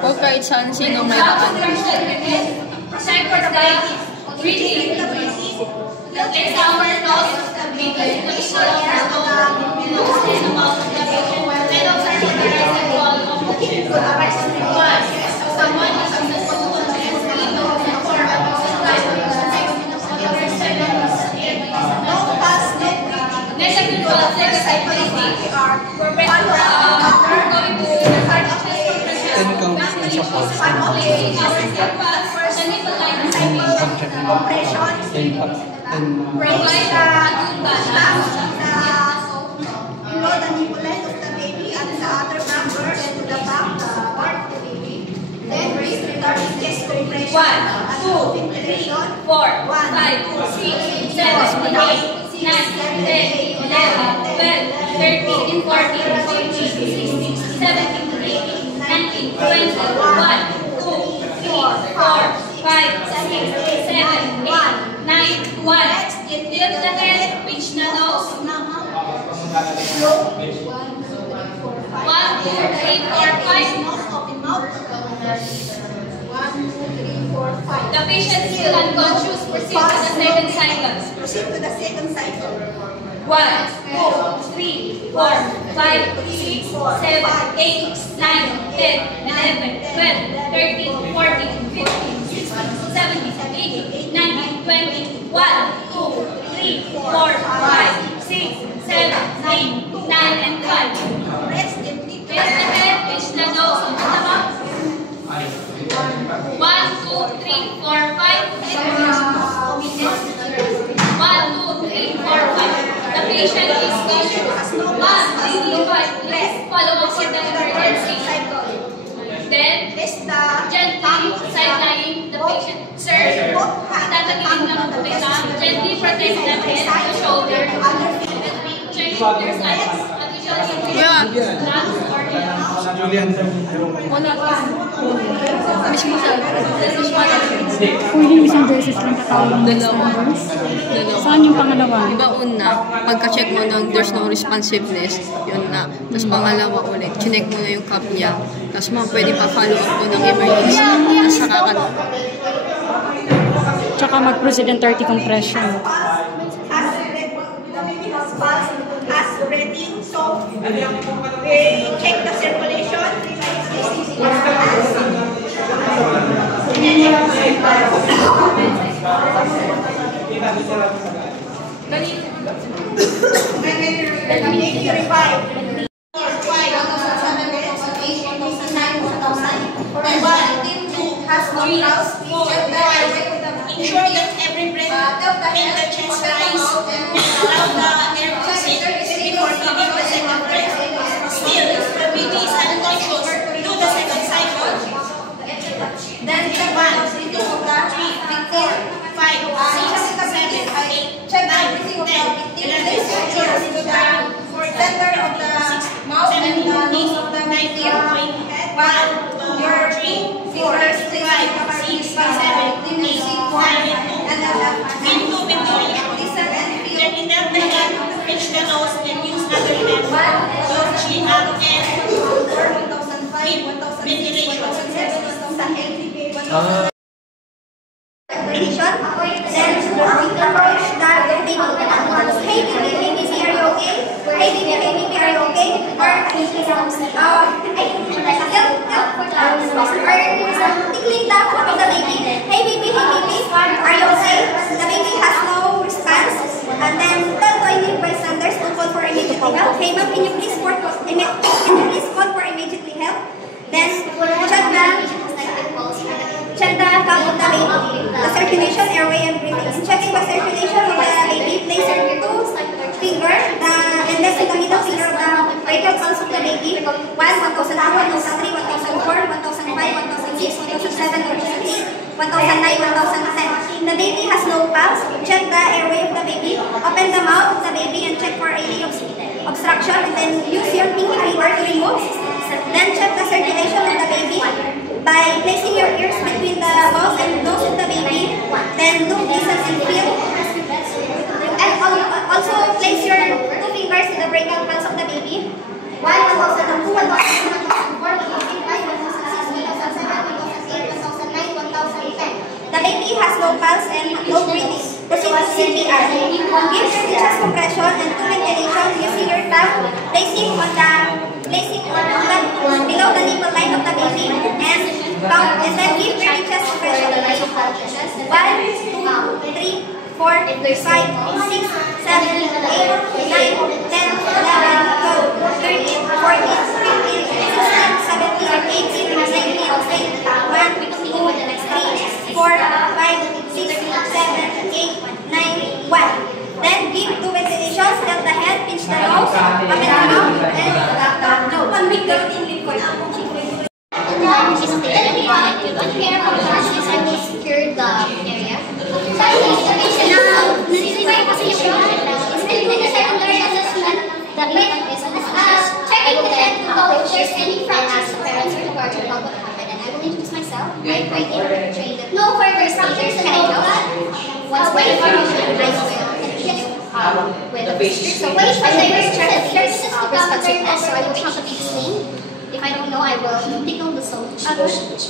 O kahit saan sino may daan. Check for the breathing. Place our nose to breathe. The visual of our nose and the mouth of the patient. Then observe the rise and fall of the chest. One. Someone is on the phone and speed of the form of the life. No pass, no breathing. Next exercise breathing. We're going to start the chest. 10 counts na sa pulse. Provide below the nipple of the baby and the other members to the back part of the baby. Then raise the chest compression. 1, 2, 3, 4, 5, 6, 7, 8, 9, 10, 11, 12, 13, 14, 15, 16, 17, 18, 19, 20, 1, 2, 3, 4, 5, 6, 7, 8, 9, 1. Tilt the head, pinch the nose. 1, 2, 3, 4, 5. The patient is still unconscious. Proceed to the second cycle. Proceed to the second cycle. 1, 2, 3, 4, 5, 6, 7, 8, 9, 10, 11, 12, 13, 14, 15, 16, 17, 18, 19, 20, 1, 2, 3, 4, 5, 6, 7, 8, 9, and 5. Rest gently. Raise the head, pinch the nose, open the mouth. 1, 2, 3, 4, 5. 1, 2, 3, 4, 5. The patient is conscious. 1, 3, 5. Let's follow up with the emergency. Then, gently side-lying the patient. Sir, tatagilin lang po kita. Gently protect the head, the shoulder, check their sides. Julian. Kung yung isang beses lang tatawag ng numbers, saan yung pangalawa? Diba una, pagka-check mo ng there's no responsiveness, yun na. Tapos pangalawa ulit, chinek mo na yung cup niya. Tapos pwede pa follow up mo ng emergency. Tapos saka ka na. Tsaka mag-proceed ng 30 compression. As ready, so we check the circulation. Ensure that every breath make the chest rise. Allow the air to sit before giving the second breath. Still, if the baby is unconscious, do the second cycle. Then 1, 2, 3, 4, 5, 6, 7, 8, 9, 10, 11, 12, 13, 14, 15, 16, 17, 18, 19, 20, 1, 2, 3, 4, 5, 6, 7, 8, 9, 10. Into ventilation. Then inhale the head, reach the nose, and use other hand. Your chin up and Position. Then approach the baby at once. Hey baby, are you okay? Hey baby, are you okay? Or tickling the foot of the baby. Hey baby, are you okay? The baby has no response. And then tell to any bystanders to call for immediate help. Hey ma'am, can you please call for immediately help? Then check the cup of the baby, the circulation, airway, and breathing. Checking the circulation of the baby, place your two fingers, index and the middle finger of the brachial pulse of the baby. 1, 1,001, 1,003, 1,004, 1,005, 1,006, 1,007, 1,008, 1,009, 1,010. The baby has no pulse. Check the airway of the baby. Open the mouth of the baby and check for any obstruction. And then use your pinky finger to remove. Then check the circulation of the baby by placing your ears between the mouth and nose of the baby. Then do listen and feel. And also place your two fingers to the brachial pulse of the baby. 1, 1,002, 1,003, 1,004, 1,006, 1,007, 1,008, 1,009, 1,010. The baby has no pulse and no breathing. Proceed to CPR. Give your chest compression and to ventilation using your thumb, placing below the nipple line of the baby and count, and then give your chest compression. 1, 2, 3, 4, 5, 6, 7, 8, 9, 10, 11, 12, 13, 14, 15, 16, 17, 18, 19, 20, 1, 2, 3, 4, 5, 6, 7, 8, 9, 1. Then give two ventilations, tilt the head, pinch the nose, open the mouth, and no. 1 week in liquid. Secured the area. Now, necessary position. Instead of the secondary assessment, the checking the head to know if there's any fractures to parents or to guardian about what happened. And I will introduce myself. I'm trained. No further stages. Can I know that? Once the information, I will with the patient. So wait for the there's a responsive test, so I will count the sling. If I don't know, I will signal the solution.